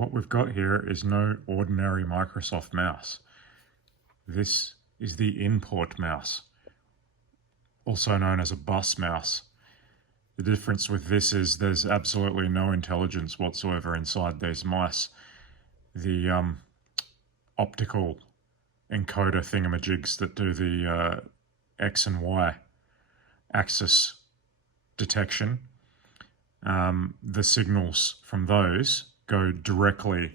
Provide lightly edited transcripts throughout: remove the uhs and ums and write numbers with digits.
what we've got here is no ordinary Microsoft mouse. This is the InPort mouse, also known as a bus mouse. The difference with this is there's absolutely no intelligence whatsoever inside these mice. The optical encoder thingamajigs that do the X and Y axis detection, the signals from those go directly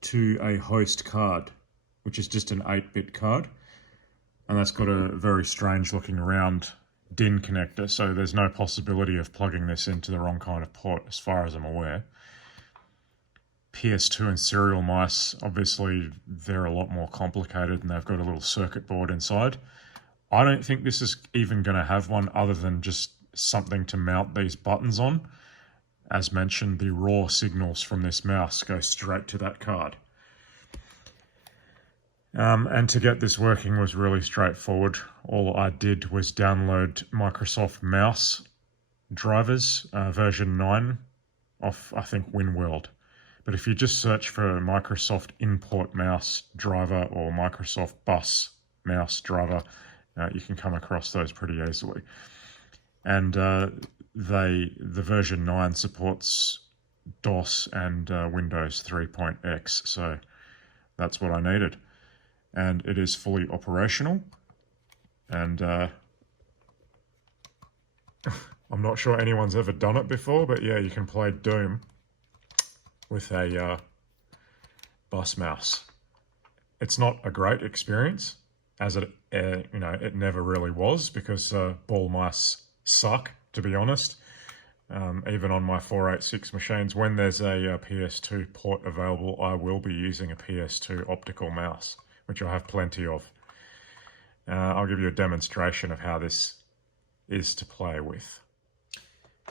to a host card, which is just an 8-bit card, and that's got a very strange looking round DIN connector, so there's no possibility of plugging this into the wrong kind of port as far as I'm aware. PS2 and serial mice, obviously they're a lot more complicated and they've got a little circuit board inside. I don't think this is even going to have one other than just something to mount these buttons on. As mentioned, the raw signals from this mouse go straight to that card. And to get this working was really straightforward. All I did was download Microsoft Mouse drivers, version 9, off, I think, WinWorld. But if you just search for Microsoft InPort Mouse driver or Microsoft Bus Mouse driver, you can come across those pretty easily. And the version 9 supports DOS and Windows 3.x, so that's what I needed. And it is fully operational, and I'm not sure anyone's ever done it before, but yeah, you can play Doom with a bus mouse. It's not a great experience, as it it never really was, because ball mice suck, to be honest. Even on my 486 machines, when there's a PS2 port available, I will be using a PS2 optical mouse, which I have plenty of. I'll give you a demonstration of how this is to play with.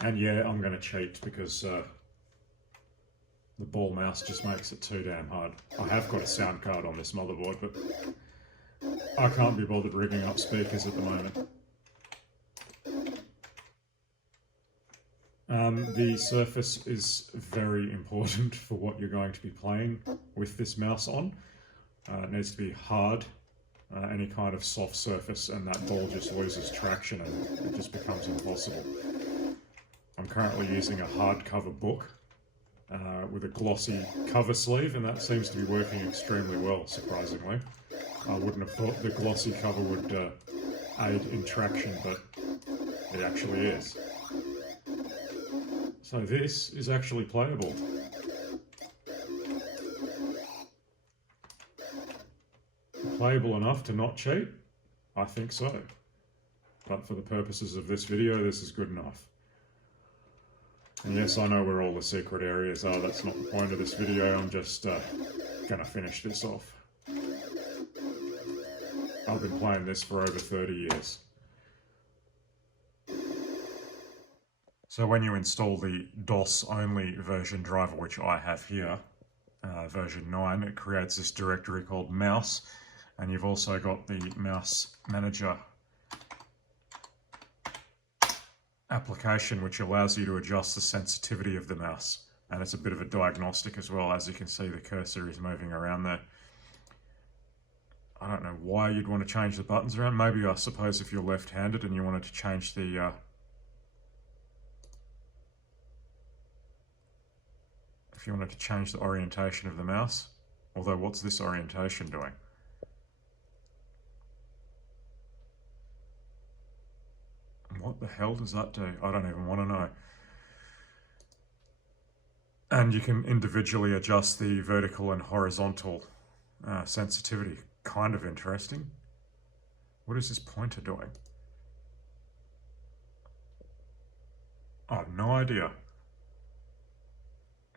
And yeah, I'm going to cheat because the ball mouse just makes it too damn hard. I have got a sound card on this motherboard, but I can't be bothered rigging up speakers at the moment. The surface is very important for what you're going to be playing with this mouse on. It needs to be hard, any kind of soft surface, and that ball just loses traction and it just becomes impossible. I'm currently using a hardcover book with a glossy cover sleeve, and that seems to be working extremely well, surprisingly. I wouldn't have thought the glossy cover would aid in traction, but it actually is. So this is actually playable. Playable enough to not cheat? I think so. But for the purposes of this video, this is good enough. And yes, I know where all the secret areas are. That's not the point of this video. I'm just gonna finish this off. I've been playing this for over 30 years. So when you install the DOS-only version driver, which I have here, version 9, it creates this directory called mouse, and you've also got the mouse manager application, which allows you to adjust the sensitivity of the mouse. And it's a bit of a diagnostic as well. As you can see, the cursor is moving around there. I don't know why you'd want to change the buttons around. Maybe, I suppose, if you're left-handed and you wanted to change the if you wanted to change the orientation of the mouse. Although, what's this orientation doing? What the hell does that do? I don't even want to know. And you can individually adjust the vertical and horizontal sensitivity. Kind of interesting. What is this pointer doing? I have no idea.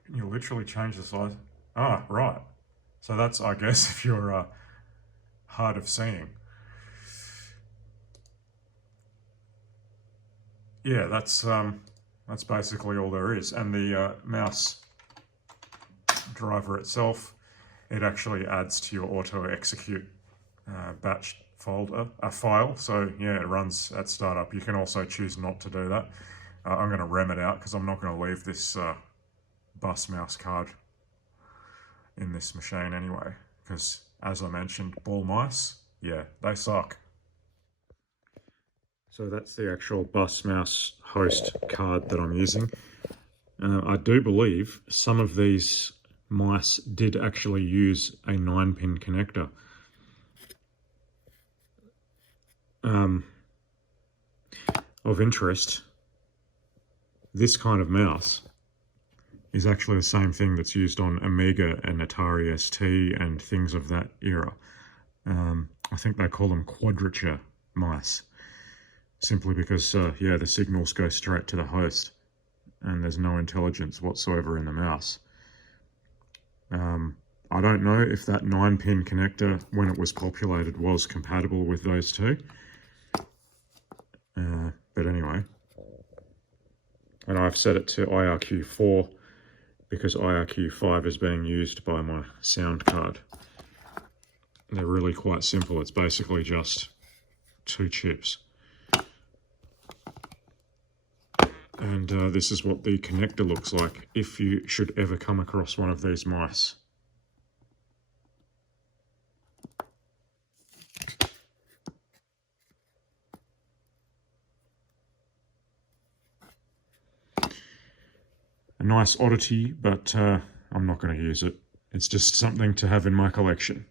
Can you literally change the size? Ah, right. So that's, I guess, if you're hard of seeing. Yeah, that's basically all there is. And the mouse driver itself, it actually adds to your auto-execute batch folder, file. So yeah, it runs at startup. You can also choose not to do that. I'm going to rem it out because I'm not going to leave this bus mouse card in this machine anyway, because as I mentioned, ball mice, yeah, they suck. So that's the actual bus mouse host card that I'm using. I do believe some of these mice did actually use a 9-pin connector. Of interest, this kind of mouse is actually the same thing that's used on Amiga and Atari ST and things of that era. I think they call them quadrature mice, simply because, yeah, the signals go straight to the host and there's no intelligence whatsoever in the mouse. I don't know if that 9-pin connector, when it was populated, was compatible with those two. But anyway, and I've set it to IRQ4 because IRQ5 is being used by my sound card. They're really quite simple. It's basically just 2 chips. And this is what the connector looks like if you should ever come across one of these mice. A nice oddity, but I'm not going to use it. It's just something to have in my collection.